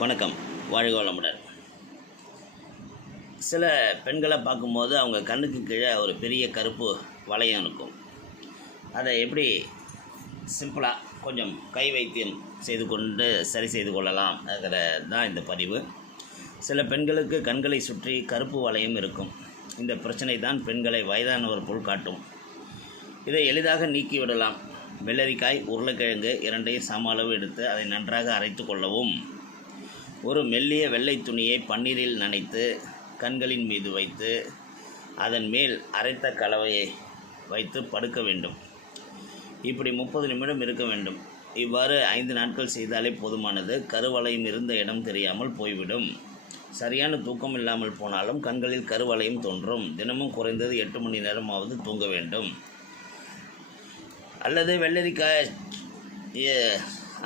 வணக்கம். வாழ்க வளமுடன். சில பெண்களை பார்க்கும்போது அவங்க கண்ணுக்கு கீழே ஒரு பெரிய கருப்பு வளையம் இருக்கும். அதை எப்படி சிம்பிளாக கொஞ்சம் கை வைத்தியம் செய்து கொண்டு சரி செய்து கொள்ளலாம் தான் இந்த பதிவு. சில பெண்களுக்கு கண்களை சுற்றி கருப்பு வளையம் இருக்கும். இந்த பிரச்சனை தான் பெண்களை வயதானவர் போல் காட்டும். இதை எளிதாக நீக்கிவிடலாம் வெள்ளரிக்காய் உருளைக்கிழங்கு இரண்டையும் சம அளவு எடுத்து அதை நன்றாக அரைத்து கொள்ளவும். ஒரு மெல்லிய வெள்ளை துணியை பன்னீரில் நனைத்து கண்களின் மீது வைத்து அதன் மேல் அரைத்த கலவையை வைத்து படுக்க வேண்டும். இப்படி முப்பது நிமிடம் இருக்க வேண்டும். இவ்வாறு ஐந்து நாட்கள் செய்தாலே போதுமானது. கருவளையம் இருந்த இடம் தெரியாமல் போய்விடும். சரியான தூக்கம் இல்லாமல் போனாலும் கண்களில் கருவளையம் தோன்றும். தினமும் குறைந்தது எட்டு மணி நேரமாவது தூங்க வேண்டும். அல்லது வெள்ளரிக்காய்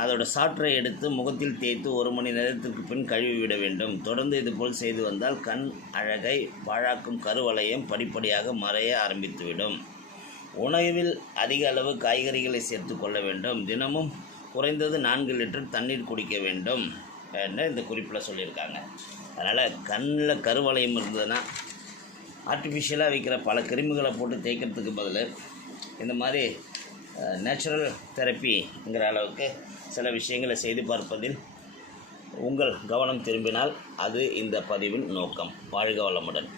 அதோட சாற்றை எடுத்து முகத்தில் தேய்த்து ஒரு மணி நேரத்திற்கு பின் கழுவி விட வேண்டும். தொடர்ந்து இதுபோல் செய்து வந்தால் கண் அழகை பாழாக்கும் கருவளையம் படிப்படியாக மறைய ஆரம்பித்துவிடும். உணவில் அதிக அளவு காய்கறிகளை சேர்த்து கொள்ள வேண்டும். தினமும் குறைந்தது நான்கு லிட்டர் தண்ணீர் குடிக்க வேண்டும் என்று இந்த குறிப்பில் சொல்லியிருக்காங்க. அதனால் கண்ணில் கருவளையம் இருந்ததுன்னா ஆர்டிஃபிஷியலாக வைக்கிற பல கிருமிகளை போட்டு தேய்க்கிறதுக்கு பதில். இந்த மாதிரி நேச்சுரல் தெரப்பிங்கிற அளவுக்கு சில விஷயங்களை செய்து பார்ப்பதில் உங்கள் கவனம் திரும்பினால் அது இந்த பதிவின் நோக்கம். வாழ்க வளமுடன்.